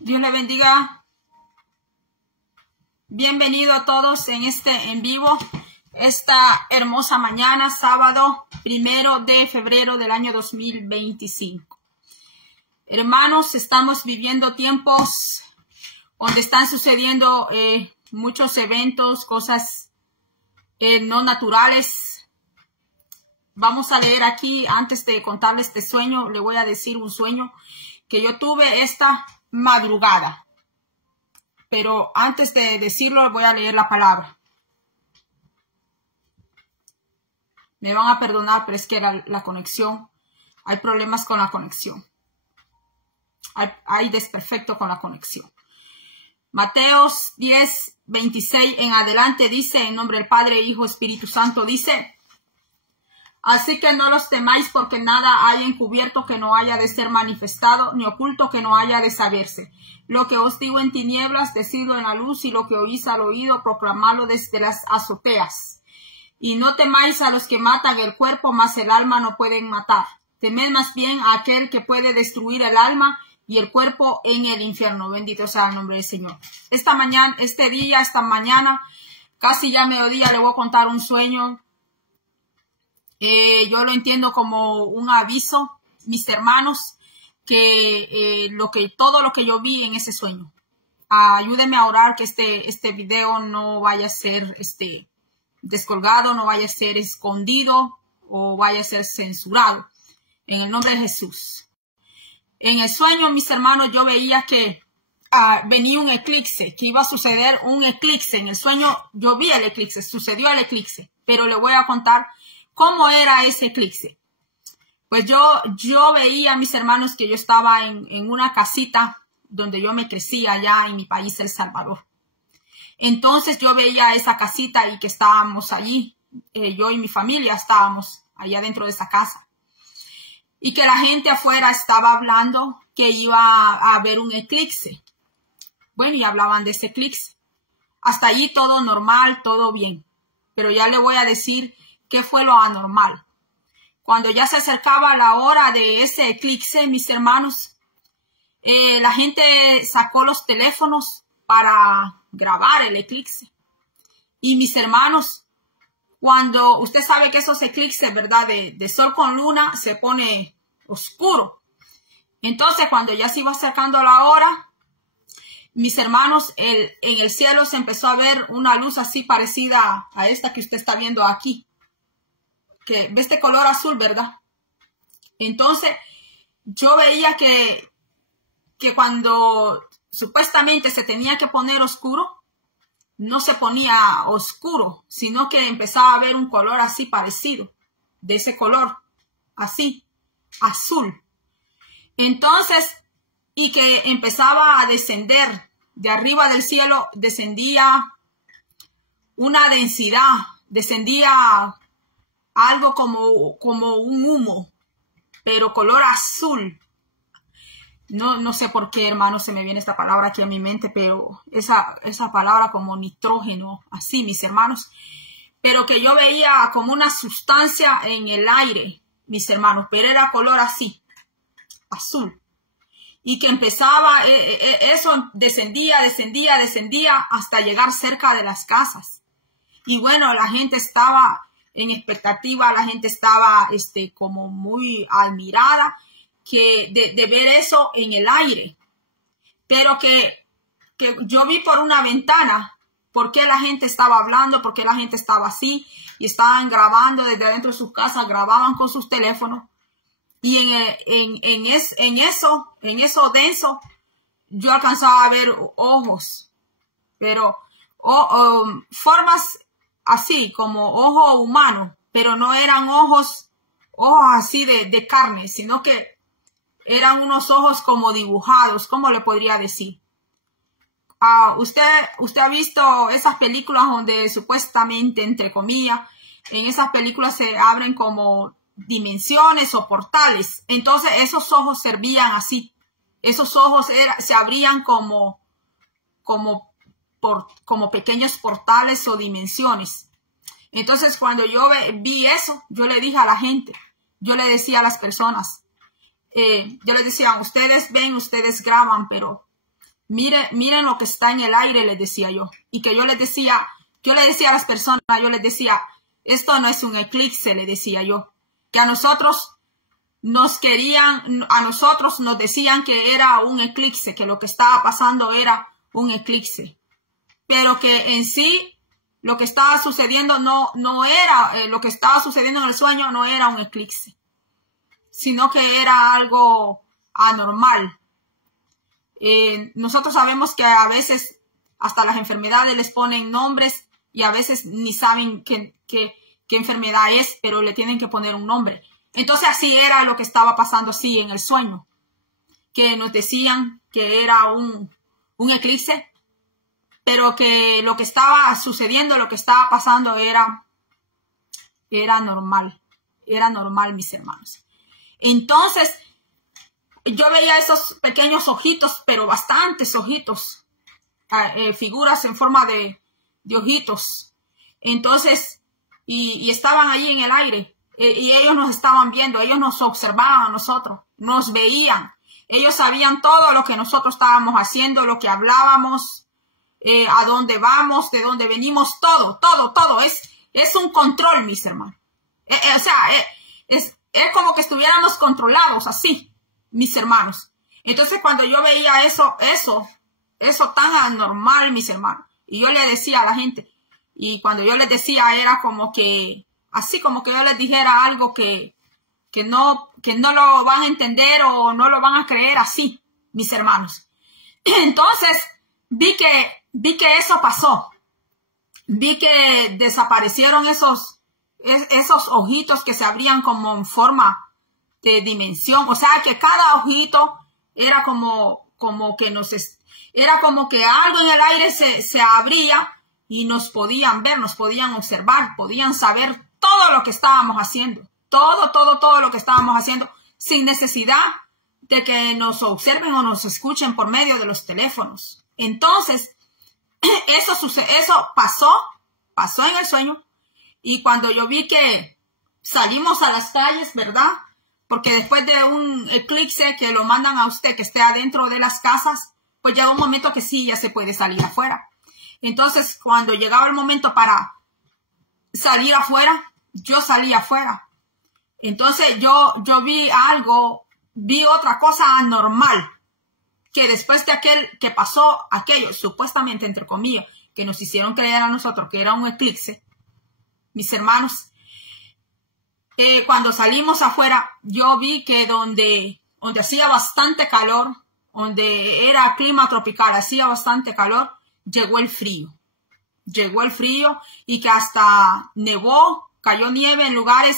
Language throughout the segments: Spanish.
Dios le bendiga. Bienvenido a todos en este en vivo, esta hermosa mañana, sábado 1 de febrero del año 2025. Hermanos, estamos viviendo tiempos donde están sucediendo muchos eventos, cosas no naturales. Vamos a leer aquí, antes de contarles este sueño, le voy a decir un sueño que yo tuve esta madrugada. Pero antes de decirlo, voy a leer la palabra. Me van a perdonar, pero es que la conexión, hay problemas con la conexión. Hay desperfecto con la conexión. Mateos 10, 26 en adelante dice, en nombre del Padre, Hijo, Espíritu Santo, dice: así que no los temáis, porque nada hay encubierto que no haya de ser manifestado, ni oculto que no haya de saberse. Lo que os digo en tinieblas, decidlo en la luz, y lo que oís al oído, proclamadlo desde las azoteas. Y no temáis a los que matan el cuerpo, mas el alma no pueden matar. Temed más bien a aquel que puede destruir el alma y el cuerpo en el infierno. Bendito sea el nombre del Señor. Esta mañana, casi ya mediodía, le voy a contar un sueño. Yo lo entiendo como un aviso, mis hermanos, que todo lo que yo vi en ese sueño. Ayúdenme a orar que este video no vaya a ser descolgado, no vaya a ser escondido o vaya a ser censurado. En el nombre de Jesús. En el sueño, mis hermanos, yo veía que venía un eclipse, que iba a suceder un eclipse. En el sueño yo vi el eclipse, sucedió el eclipse, pero le voy a contar cómo era ese eclipse. Pues yo veía, mis hermanos, que yo estaba en una casita donde yo me crecí allá en mi país, El Salvador. Entonces yo veía esa casita y que estábamos allí, yo y mi familia estábamos allá dentro de esa casa. Y que la gente afuera estaba hablando que iba a haber un eclipse. Bueno, y hablaban de ese eclipse. Hasta allí todo normal, todo bien. Pero ya le voy a decir qué fue lo anormal. Cuando ya se acercaba la hora de ese eclipse, mis hermanos, la gente sacó los teléfonos para grabar el eclipse. Y mis hermanos, cuando usted sabe que esos eclipses, ¿verdad? De sol con luna se pone oscuro. Entonces, cuando ya se iba acercando la hora, mis hermanos, en el cielo se empezó a ver una luz así parecida a esta que usted está viendo aquí. Que ve este color azul, ¿verdad? Entonces, yo veía que cuando supuestamente se tenía que poner oscuro, no se ponía oscuro, sino que empezaba a ver un color así parecido, de ese color, así, azul. Entonces, y que empezaba a descender, de arriba del cielo descendía una densidad, descendía algo como un humo, pero color azul. No sé por qué, hermano, se me viene esta palabra aquí a mi mente, pero esa palabra como nitrógeno, así, mis hermanos. Pero que yo veía como una sustancia en el aire, mis hermanos, pero era color así, azul. Y que empezaba, eso descendía hasta llegar cerca de las casas. Y bueno, la gente estaba en expectativa, la gente estaba como muy admirada de ver eso en el aire. Pero que yo vi por una ventana por qué la gente estaba hablando, por qué la gente estaba así, y estaban grabando desde adentro de sus casas, grababan con sus teléfonos. Y en eso denso, yo alcanzaba a ver ojos, pero formas así como ojo humano, pero no eran ojos así de carne, sino que eran unos ojos como dibujados, ¿cómo le podría decir? Usted ha visto esas películas donde supuestamente, entre comillas, en esas películas se abren como dimensiones o portales. Entonces esos ojos servían así. Esos ojos se abrían como pequeños portales o dimensiones. Entonces cuando yo vi eso, yo le dije a la gente, yo le decía a las personas, yo les decía, ustedes ven, ustedes graban, pero miren lo que está en el aire, les decía yo. Y que yo le decía a las personas, yo les decía, esto no es un eclipse, le decía yo. Que a nosotros nos decían que era un eclipse, que lo que estaba pasando era un eclipse. Pero que en sí, lo que estaba sucediendo no era, lo que estaba sucediendo en el sueño no era un eclipse, sino que era algo anormal. Nosotros sabemos que a veces hasta las enfermedades les ponen nombres y a veces ni saben qué enfermedad es, pero le tienen que poner un nombre. Entonces así era lo que estaba pasando así en el sueño, que nos decían que era un eclipse, pero que lo que estaba sucediendo, lo que estaba pasando era normal, mis hermanos. Entonces, yo veía esos pequeños ojitos, pero bastantes ojitos, figuras en forma de ojitos. Entonces, y estaban allí en el aire, y ellos nos estaban viendo, ellos nos observaban a nosotros, nos veían. Ellos sabían todo lo que nosotros estábamos haciendo, lo que hablábamos, a dónde vamos, de dónde venimos, todo. Es un control, mis hermanos. O sea, es como que estuviéramos controlados así, mis hermanos. Entonces, cuando yo veía eso tan anormal, mis hermanos, y yo le decía a la gente, y cuando yo les decía era como que, así como que yo les dijera algo que no lo van a entender o no lo van a creer así, mis hermanos. Entonces, vi que eso pasó. Vi que desaparecieron esos ojitos que se abrían como en forma de dimensión. O sea, que cada ojito era como que era como que algo en el aire se abría y nos podían ver, nos podían observar, podían saber todo lo que estábamos haciendo. Todo lo que estábamos haciendo sin necesidad de que nos observen o nos escuchen por medio de los teléfonos. Entonces, eso pasó en el sueño, y cuando yo vi que salimos a las calles, ¿verdad? Porque después de un eclipse que lo mandan a usted que esté adentro de las casas, pues llega un momento que sí, ya se puede salir afuera. Entonces, cuando llegaba el momento para salir afuera, yo salí afuera. Entonces, yo vi otra cosa anormal, que después de que pasó aquello, supuestamente, entre comillas, que nos hicieron creer a nosotros que era un eclipse, mis hermanos, cuando salimos afuera, yo vi que donde hacía bastante calor, donde era clima tropical, hacía bastante calor, llegó el frío. Llegó el frío y que hasta nevó, cayó nieve en lugares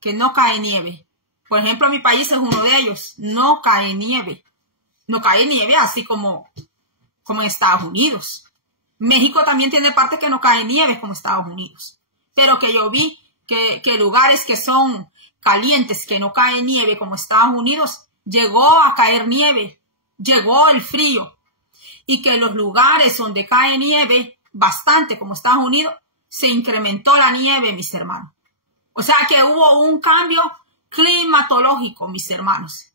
que no cae nieve. Por ejemplo, mi país es uno de ellos, no cae nieve. No cae nieve así como en Estados Unidos. México también tiene parte que no cae nieve como Estados Unidos. Pero que yo vi que lugares que son calientes, que no cae nieve como Estados Unidos, llegó a caer nieve, llegó el frío. Y que los lugares donde cae nieve bastante como Estados Unidos, se incrementó la nieve, mis hermanos. O sea que hubo un cambio climatológico, mis hermanos.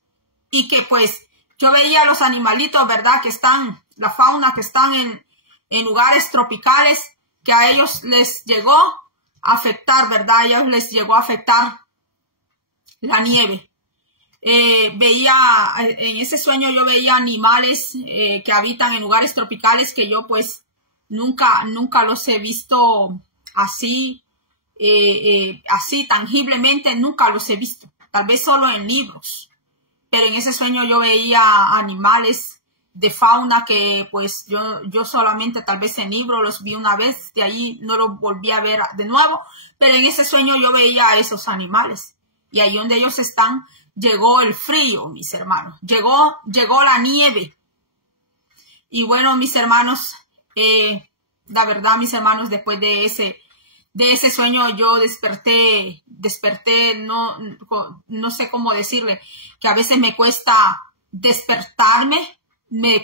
Y que pues yo veía los animalitos, ¿verdad? Que están, la fauna que están en lugares tropicales, que a ellos les llegó a afectar, ¿verdad? A ellos les llegó a afectar la nieve. En ese sueño yo veía animales que habitan en lugares tropicales que yo pues nunca los he visto así, así tangiblemente, nunca los he visto. Tal vez solo en libros. Pero en ese sueño yo veía animales de fauna que pues yo solamente tal vez en libro los vi una vez, de ahí no los volví a ver de nuevo, pero en ese sueño yo veía a esos animales, y ahí donde ellos están llegó el frío, mis hermanos, llegó la nieve. Y bueno, mis hermanos, la verdad, mis hermanos, después de ese sueño yo desperté, no sé cómo decirle, que a veces me cuesta despertarme de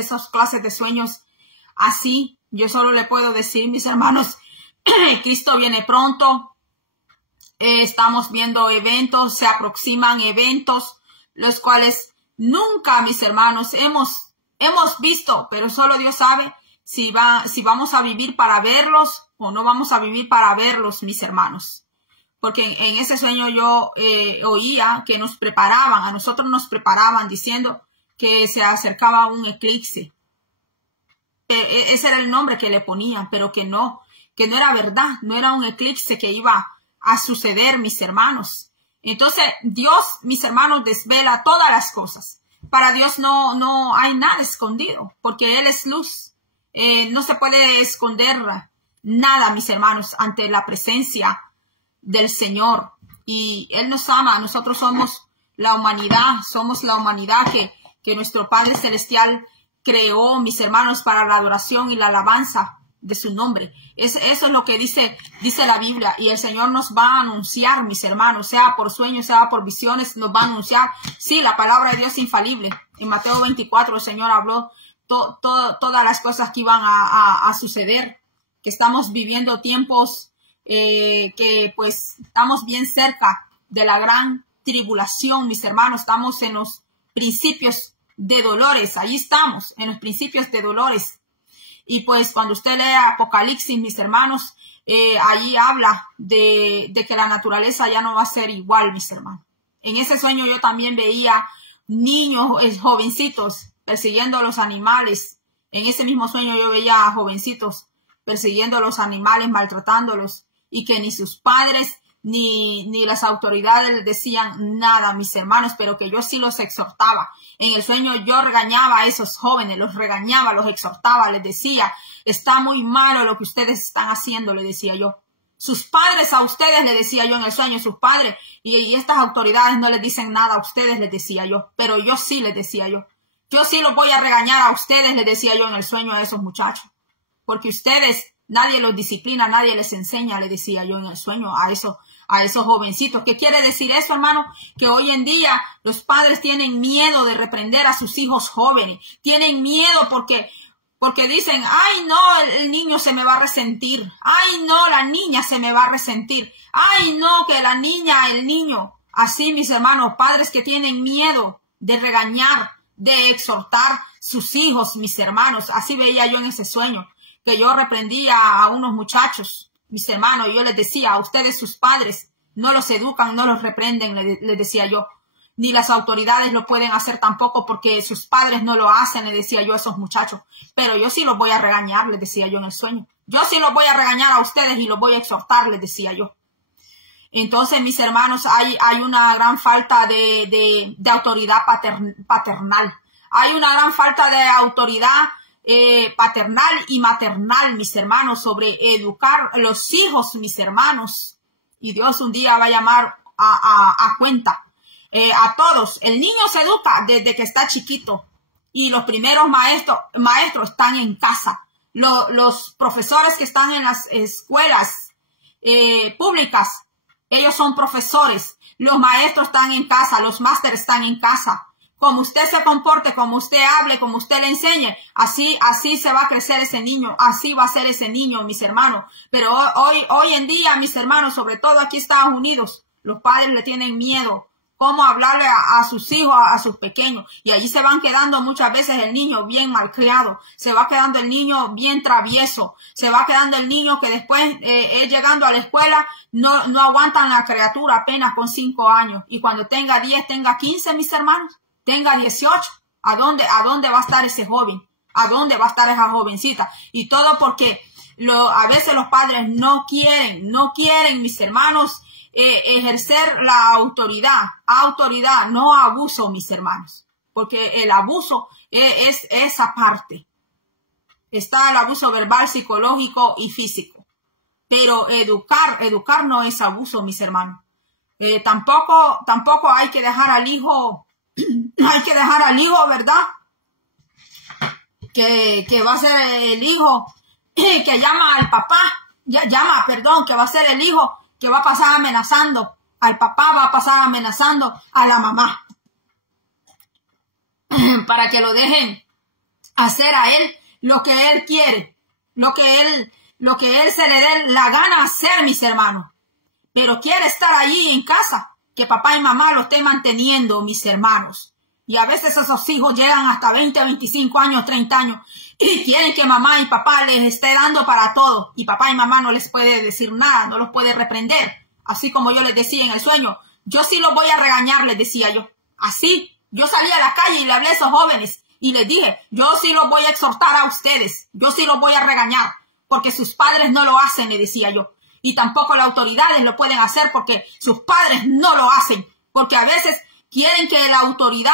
esas clases de sueños así. Yo solo le puedo decir, mis hermanos, Cristo viene pronto. Estamos viendo eventos, se aproximan eventos, los cuales Nunca, mis hermanos, hemos visto, pero solo Dios sabe si vamos a vivir para verlos o no vamos a vivir para verlos, mis hermanos. Porque en ese sueño yo oía que nos preparaban, a nosotros nos preparaban diciendo que se acercaba un eclipse. Ese era el nombre que le ponían, pero que no era verdad, no era un eclipse que iba a suceder, mis hermanos. Entonces Dios, mis hermanos, desvela todas las cosas. Para Dios no hay nada escondido, porque Él es luz. No se puede esconder nada, mis hermanos, ante la presencia del Señor. Y Él nos ama. Nosotros somos la humanidad que nuestro Padre Celestial creó, mis hermanos, para la adoración y la alabanza de su nombre. Eso es lo que dice la Biblia, y el Señor nos va a anunciar, mis hermanos, sea por sueños, sea por visiones, nos va a anunciar. Sí, la palabra de Dios es infalible. En Mateo 24 el Señor habló todas las cosas que iban a suceder, que estamos viviendo tiempos que pues estamos bien cerca de la gran tribulación, mis hermanos. Estamos en los principios de dolores, ahí estamos, en los principios de dolores. Y pues cuando usted lee Apocalipsis, mis hermanos, ahí habla de que la naturaleza ya no va a ser igual, mis hermanos. En ese sueño yo también veía niños, jovencitos, persiguiendo a los animales. En ese mismo sueño yo veía a jovencitos persiguiendo a los animales, maltratándolos, y que ni sus padres ni las autoridades les decían nada, mis hermanos, pero que yo sí los exhortaba. En el sueño yo regañaba a esos jóvenes, los regañaba, los exhortaba, les decía, está muy malo lo que ustedes están haciendo, les decía yo. Sus padres a ustedes, les decía yo en el sueño, sus padres, y estas autoridades no les dicen nada a ustedes, les decía yo, pero yo sí les decía yo. Yo sí los voy a regañar a ustedes, les decía yo en el sueño a esos muchachos, porque ustedes, nadie los disciplina, nadie les enseña, les decía yo en el sueño a esos jovencitos. ¿Qué quiere decir eso, hermano? Que hoy en día los padres tienen miedo de reprender a sus hijos jóvenes. Tienen miedo porque dicen, ay no, el niño se me va a resentir. Ay no, la niña se me va a resentir. Ay no, que la niña, el niño. Así, mis hermanos, padres que tienen miedo de regañar, de exhortar sus hijos, mis hermanos. Así veía yo en ese sueño, que yo reprendía a unos muchachos, mis hermanos, y yo les decía, a ustedes sus padres no los educan, no los reprenden, les decía yo, ni las autoridades lo pueden hacer tampoco porque sus padres no lo hacen, les decía yo a esos muchachos, pero yo sí los voy a regañar, les decía yo en el sueño, yo sí los voy a regañar a ustedes y los voy a exhortar, les decía yo. Entonces, mis hermanos, hay una gran falta de autoridad paternal, hay una gran falta de autoridad paternal y maternal, mis hermanos, sobre educar a los hijos, mis hermanos. Y Dios un día va a llamar a cuenta a todos. El niño se educa desde que está chiquito, y los primeros maestros están en casa. Los profesores que están en las escuelas públicas, ellos son profesores. Los maestros están en casa, los másteres están en casa. Como usted se comporte, como usted hable, como usted le enseñe, así se va a crecer ese niño, así va a ser ese niño, mis hermanos. Pero hoy en día, mis hermanos, sobre todo aquí en Estados Unidos, los padres le tienen miedo cómo hablarle a sus hijos, a sus pequeños, y allí se van quedando muchas veces el niño bien malcriado, se va quedando el niño bien travieso, se va quedando el niño que después llegando a la escuela no aguantan la criatura apenas con 5 años, y cuando tenga 10, tenga 15, mis hermanos, tenga 18, ¿a dónde va a estar ese joven? ¿A dónde va a estar esa jovencita? Y todo porque a veces los padres no quieren, mis hermanos, ejercer la autoridad, no abuso, mis hermanos, porque el abuso es esa parte. Está el abuso verbal, psicológico y físico, pero educar no es abuso, mis hermanos. Tampoco hay que dejar al hijo, ¿verdad? Que va a ser el hijo que llama al papá, que va a ser el hijo que va a pasar amenazando al papá, va a pasar amenazando a la mamá, para que lo dejen hacer a él lo que él quiere, lo que él se le dé la gana hacer, mis hermanos. Pero quiere estar allí en casa, que papá y mamá lo estén manteniendo, mis hermanos. Y a veces esos hijos llegan hasta 20, 25 años, 30 años y quieren que mamá y papá les esté dando para todo. Y papá y mamá no les puede decir nada, no los puede reprender. Así como yo les decía en el sueño, yo sí los voy a regañar, les decía yo. Así, yo salí a la calle y le hablé a esos jóvenes y les dije, yo sí los voy a exhortar a ustedes, yo sí los voy a regañar, porque sus padres no lo hacen, le decía yo. Y tampoco las autoridades lo pueden hacer porque sus padres no lo hacen. Porque a veces quieren que la autoridad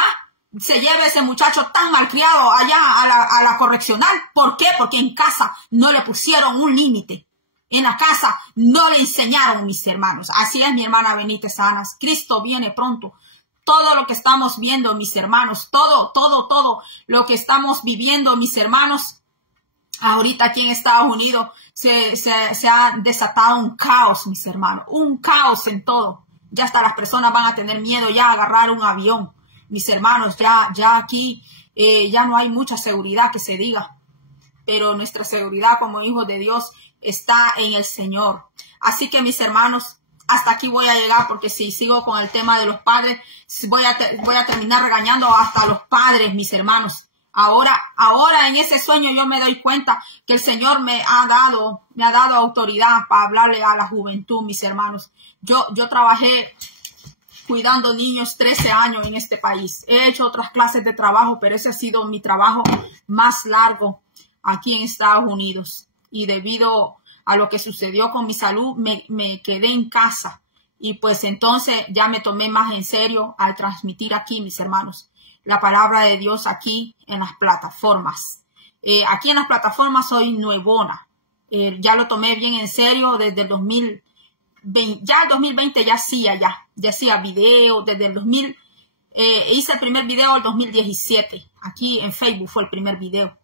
se lleve a ese muchacho tan malcriado allá a la correccional. ¿Por qué? Porque en casa no le pusieron un límite. En la casa no le enseñaron, mis hermanos. Así es, mi hermana Benítez Sanas. Cristo viene pronto. Todo lo que estamos viendo, mis hermanos, todo lo que estamos viviendo, mis hermanos, ahorita aquí en Estados Unidos se ha desatado un caos, mis hermanos, un caos en todo. Ya hasta las personas van a tener miedo ya a agarrar un avión, mis hermanos, ya aquí ya no hay mucha seguridad que se diga, pero nuestra seguridad como hijos de Dios está en el Señor. Así que, mis hermanos, hasta aquí voy a llegar, porque si sigo con el tema de los padres, voy a terminar regañando hasta a los padres, mis hermanos. Ahora en ese sueño yo me doy cuenta que el Señor me ha dado autoridad para hablarle a la juventud, mis hermanos. Yo trabajé cuidando niños 13 años en este país. He hecho otras clases de trabajo, pero ese ha sido mi trabajo más largo aquí en Estados Unidos. Y debido a lo que sucedió con mi salud, me quedé en casa. Y pues entonces ya me tomé más en serio al transmitir aquí, mis hermanos, la palabra de Dios aquí en las plataformas. Aquí en las plataformas soy nuevona. Ya lo tomé bien en serio desde el 2020. Ya el 2020 ya hacía video. Desde el 2000 hice el primer video el 2017. Aquí en Facebook fue el primer video.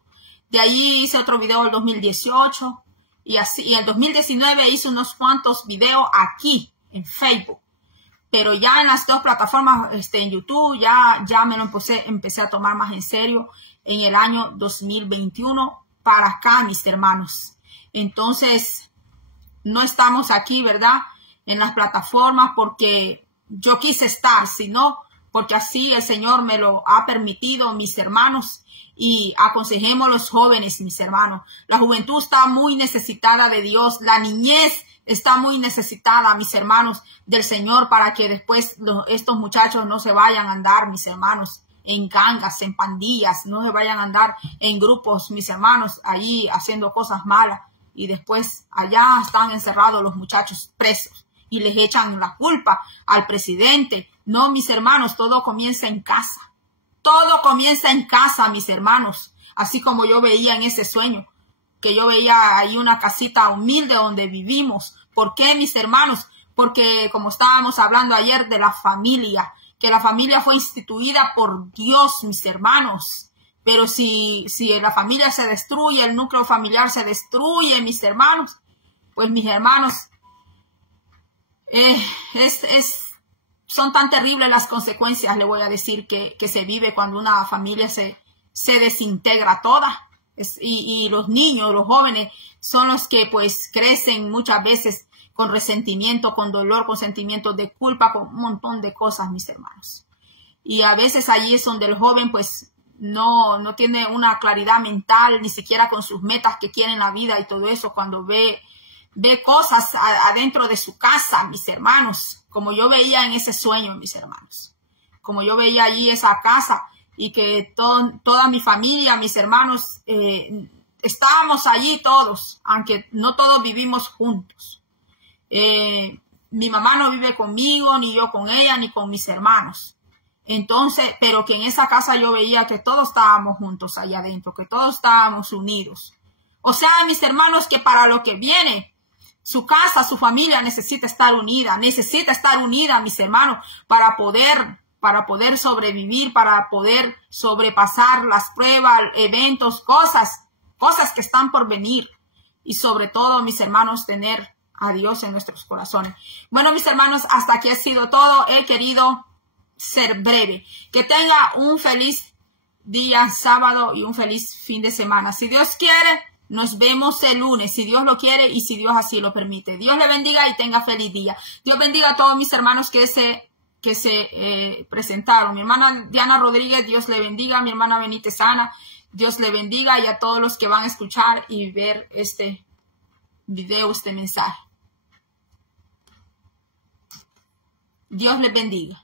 De ahí hice otro video el 2018. Y así, en el 2019 hice unos cuantos videos aquí en Facebook. Pero ya en las dos plataformas, en YouTube, ya me lo empecé a tomar más en serio en el año 2021 para acá, mis hermanos. Entonces, no estamos aquí, ¿verdad?, en las plataformas porque yo quise estar, sino porque así el Señor me lo ha permitido, mis hermanos. Y aconsejemos a los jóvenes, mis hermanos. La juventud está muy necesitada de Dios. La niñez está muy necesitada, mis hermanos, del Señor, para que después estos muchachos no se vayan a andar, mis hermanos, en gangas, en pandillas, no se vayan a andar en grupos, mis hermanos, ahí haciendo cosas malas. Y después allá están encerrados los muchachos presos y les echan la culpa al presidente. No, mis hermanos, todo comienza en casa. Todo comienza en casa, mis hermanos. Así como yo veía en ese sueño, que yo veía ahí una casita humilde donde vivimos. ¿Por qué, mis hermanos? Porque como estábamos hablando ayer de la familia, que la familia fue instituida por Dios, mis hermanos. Pero si la familia se destruye, el núcleo familiar se destruye, mis hermanos, pues mis hermanos, son tan terribles las consecuencias, le voy a decir, que se vive cuando una familia se desintegra toda. Y los niños, los jóvenes, son los que pues crecen muchas veces con resentimiento, con dolor, con sentimientos de culpa, con un montón de cosas, mis hermanos. Y a veces allí es donde el joven pues no tiene una claridad mental, ni siquiera con sus metas que quiere en la vida y todo eso, cuando ve cosas adentro de su casa, mis hermanos, como yo veía en ese sueño, mis hermanos, como yo veía allí esa casa y que toda mi familia, mis hermanos, estábamos allí todos, aunque no todos vivimos juntos. Mi mamá no vive conmigo, ni yo con ella, ni con mis hermanos. Entonces, pero que en esa casa yo veía que todos estábamos juntos allá adentro, que todos estábamos unidos. O sea, mis hermanos, que para lo que viene, su casa, su familia necesita estar unida, mis hermanos, para poder sobrevivir, para poder sobrepasar las pruebas, eventos, cosas que están por venir. Y sobre todo, mis hermanos, tener a Dios en nuestros corazones. Bueno, mis hermanos, hasta aquí ha sido todo. He querido ser breve. Que tenga un feliz día sábado y un feliz fin de semana. Si Dios quiere, nos vemos el lunes, si Dios lo quiere y si Dios así lo permite. Dios le bendiga y tenga feliz día. Dios bendiga a todos mis hermanos que que se presentaron. Mi hermana Diana Rodríguez, Dios le bendiga. Mi hermana Benítez Ana, Dios le bendiga. Y a todos los que van a escuchar y ver este video, este mensaje. Dios les bendiga.